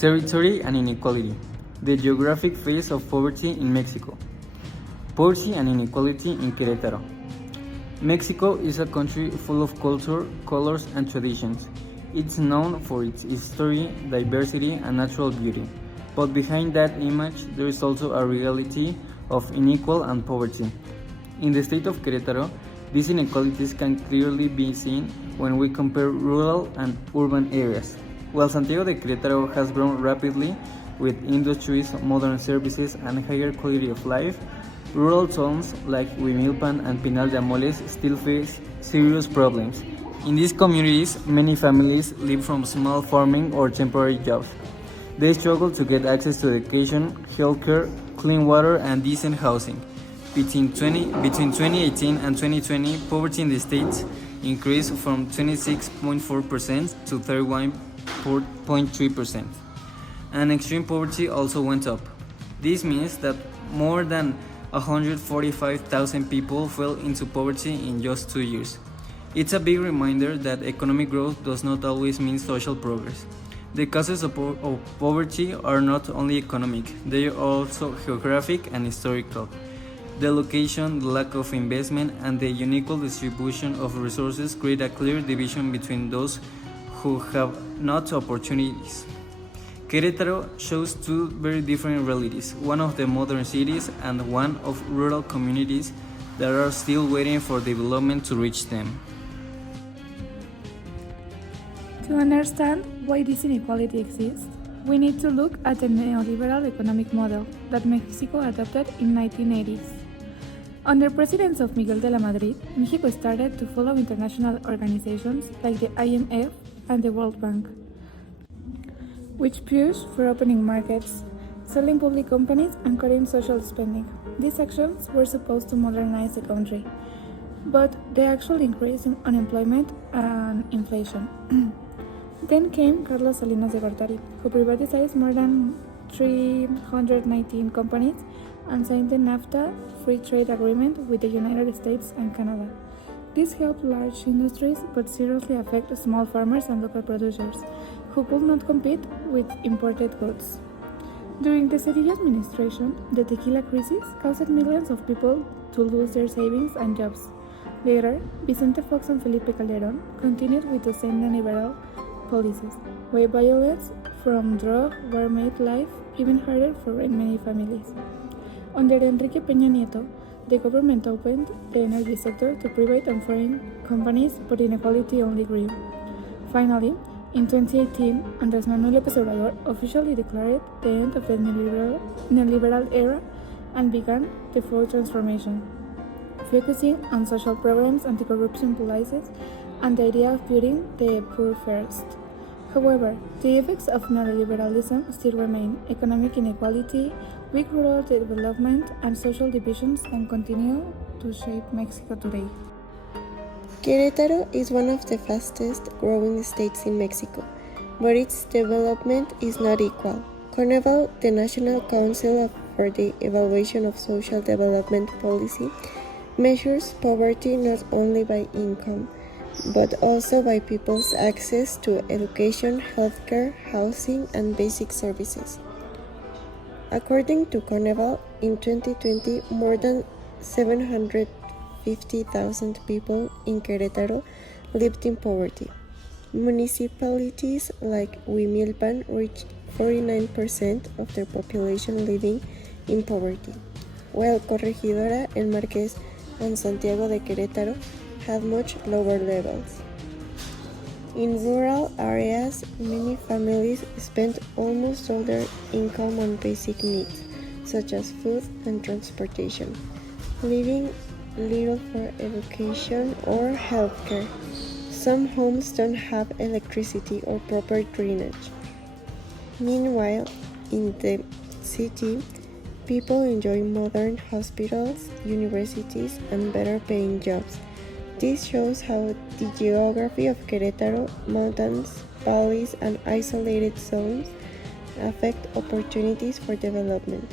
Territory and inequality. The geographic face of poverty in Mexico. Poverty and inequality in Querétaro. Mexico is a country full of culture, colors, and traditions. It's known for its history, diversity, and natural beauty. But behind that image, there is also a reality of inequality and poverty. In the state of Querétaro, these inequalities can clearly be seen when we compare rural and urban areas. While Santiago de Querétaro has grown rapidly with industries, modern services, and higher quality of life, rural towns like Huimilpan and Pinal de Amoles still face serious problems. In these communities, many families live from small farming or temporary jobs. They struggle to get access to education, healthcare, clean water, and decent housing. Between 2018 and 2020, poverty in the state increased from 26.4% to 31.3%. And extreme poverty also went up. This means that more than 145,000 people fell into poverty in just 2 years. It's a big reminder that economic growth does not always mean social progress. The causes of poverty are not only economic, they are also geographic and historical. The location, the lack of investment, and the unequal distribution of resources create a clear division between those who have not opportunities. Querétaro shows two very different realities, one of the modern cities and one of rural communities that are still waiting for development to reach them. To understand why this inequality exists, we need to look at the neoliberal economic model that Mexico adopted in 1980s. Under presidency of Miguel de la Madrid, Mexico started to follow international organizations like the IMF and the World Bank, which pushed for opening markets, selling public companies, and cutting social spending. These actions were supposed to modernize the country, but they actually increased unemployment and inflation. Then came Carlos Salinas de Gortari, who privatized more than 319 companies and signed the NAFTA free trade agreement with the United States and Canada. This helped large industries but seriously affected small farmers and local producers, who could not compete with imported goods. During the Cedillo administration, the tequila crisis caused millions of people to lose their savings and jobs. Later, Vicente Fox and Felipe Calderón continued with the same neoliberal policies, where violence from drugs were made life even harder for many families. Under Enrique Peña Nieto, the government opened the energy sector to private and foreign companies, but inequality only grew. Finally, in 2018, Andrés Manuel López Obrador officially declared the end of the neoliberal era and began the fourth transformation, focusing on social programs, anti-corruption policies, and the idea of putting the poor first. However, the effects of neoliberalism still remain. Economic inequality, weak rural development, and social divisions can continue to shape Mexico today. Querétaro is one of the fastest growing states in Mexico, but its development is not equal. CONEVAL, the National Council for the Evaluation of Social Development Policy, measures poverty not only by income, but also by people's access to education, healthcare, housing, and basic services. According to CONEVAL, in 2020, more than 750,000 people in Querétaro lived in poverty. Municipalities like Huimilpan reached 49% of their population living in poverty, while Corregidora, El Marqués, and Santiago de Querétaro had much lower levels. In rural areas, many families spend almost all their income on basic needs, such as food and transportation, leaving little for education or healthcare. Some homes don't have electricity or proper drainage. Meanwhile, in the city, people enjoy modern hospitals, universities, and better paying jobs. This shows how the geography of Querétaro, mountains, valleys, and isolated zones affect opportunities for development.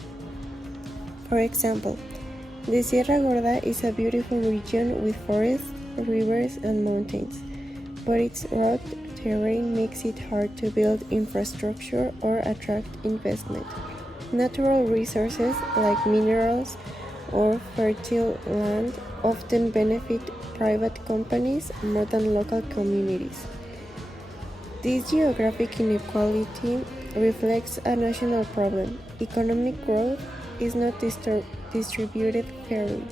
For example, the Sierra Gorda is a beautiful region with forests, rivers, and mountains, but its rugged terrain makes it hard to build infrastructure or attract investment. Natural resources like minerals or fertile land often benefit private companies more than local communities. This geographic inequality reflects a national problem. Economic growth is not distributed fairly.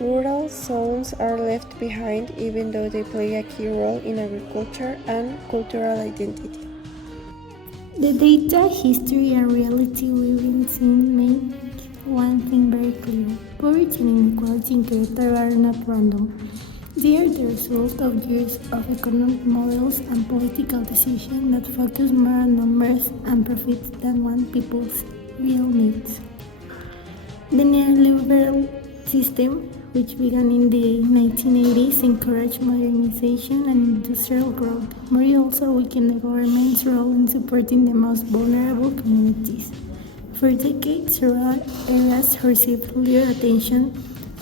Rural zones are left behind even though they play a key role in agriculture and cultural identity. The data, history, and reality we've been seeing make one thing very clear. Poverty and inequality in Querétaro are not random. They are the result of years of economic models and political decisions that focus more on numbers and profits than on people's real needs. The neoliberal system, which began in the 1980s, encouraged modernization and industrial growth, but it also weakened the government's role in supporting the most vulnerable communities. For decades, rural areas received little attention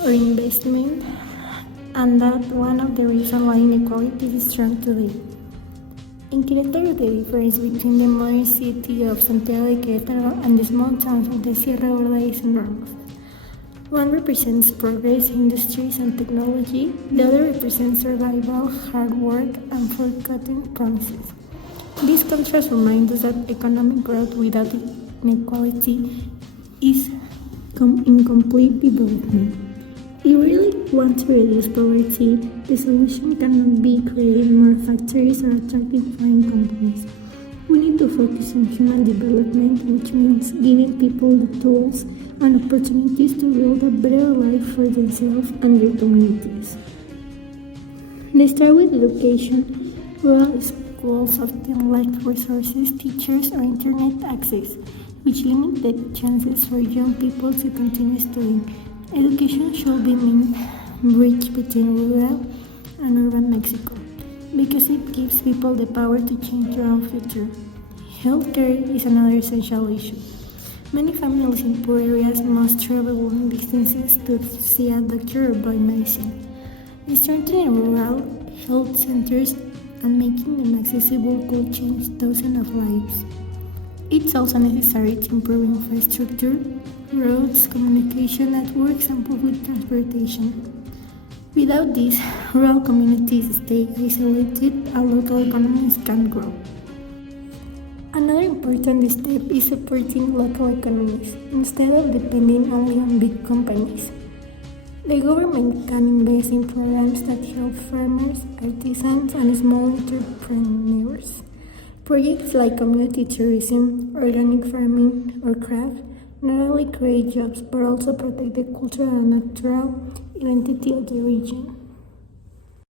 or investment, and that's one of the reasons why inequality is strong today. In Querétaro, the difference between the modern city of Santiago de Querétaro and the small towns of the Sierra Gorda is enormous. One represents progress, industries, and technology. The other represents survival, hard work, and forgotten promises. These contrasts remind us that economic growth without inequality is incomplete development. If we really want to reduce poverty, the solution cannot be creating more factories or attracting foreign companies. We need to focus on human development, which means giving people the tools and opportunities to build a better life for themselves and their communities. Let's start with education. Rural schools often lack resources, teachers, or internet access, which limit the chances for young people to continue studying. Education should be meant bridge between rural and urban Mexico, because it gives people the power to change their own future. Healthcare is another essential issue. Many families in poor areas must travel long distances to see a doctor or buy medicine. Strengthening rural health centers and making them accessible could change thousands of lives. It's also necessary to improve infrastructure, roads, communication networks, and public transportation. Without this, rural communities stay isolated and local economies can't grow. Another important step is supporting local economies instead of depending only on big companies. The government can invest in programs that help farmers, artisans, and small entrepreneurs. Projects like community tourism, organic farming, or craft not only create jobs but also protect the cultural and natural identity of the region.